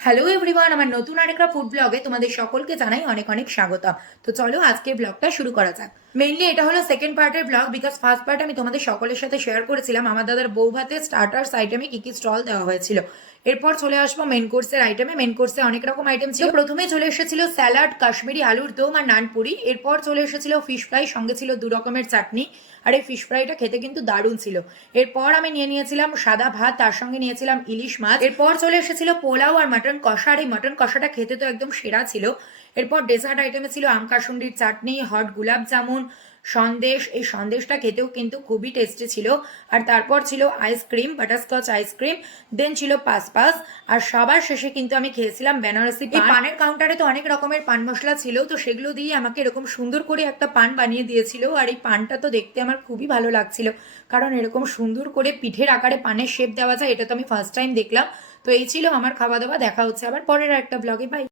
Hello everyone, আমার নতুন আরেকটা ফুড ব্লগে তোমাদের সকলকে জানাই অনেক অনেক স্বাগতম। তো চলো আজকের ব্লগটা শুরু করা যাক। মেইনলি এটা হলো সেকেন্ড পার্টের ব্লগ, বিকজ ফার্স্ট পার্ট আমি তোমাদের সকলের সাথে শেয়ার করেছিলাম আমার দাদার বউ ভাতে স্টার্টার্স আইটেমে কি কি স্টল দেওয়া হয়েছিল। এরপর চলে আসবো মেন কোর্সের আইটেমে। মেন কোর্সে অনেক রকম আইটেম ছিল। প্রথমে চলে এসেছিল স্যালাড, কাশ্মীরি আলুর দম আর নানপুরি। এরপর চলে এসেছিল ফিশ ফ্রাই, সঙ্গে ছিল 2 রকমের চাটনি। আর এই ফিশ ফ্রাইটা খেতে কিন্তু দারুণ ছিল। এরপর আমি নিয়েছিলাম সাদা ভাত, তার সঙ্গে নিয়েছিলাম ইলিশ মাছ। এরপর চলে এসেছিল পোলাও আর মাটন কষা। আর এই মাটন কষাটা খেতে তো একদম সেরা ছিল। এরপর ডেজার্ট আইটেমে ছিল আম কাসুন্ডির চাটনি, হট গুলাব জামুন, সন্দেশ। এই সন্দেশটা খেতেও কিন্তু খুবই টেস্টি ছিল। আর তারপর ছিল আইসক্রিম, বাটারস্কচ আইসক্রিম। দেন ছিল পাসপাস। আর সবার শেষে কিন্তু আমি খেয়েছিলাম বেনারসি পান। এই পানের কাউন্টারে তো অনেক রকমের পান মশলা ছিল, তো সেগুলো দিয়ে আমাকে এরকম সুন্দর করে একটা পান বানিয়ে দিয়েছিল। আর এই পানটা তো দেখতে আমার খুবই ভালো লাগছিল, কারণ এরকম সুন্দর করে পিঠের আকারে পানের শেপ দেওয়া যায়, এটা তো আমি ফার্স্ট টাইম দেখলাম। তো এই ছিল আমার খাওয়া দাওয়া। দেখা হচ্ছে আবার পরের একটা ব্লগে। বাই।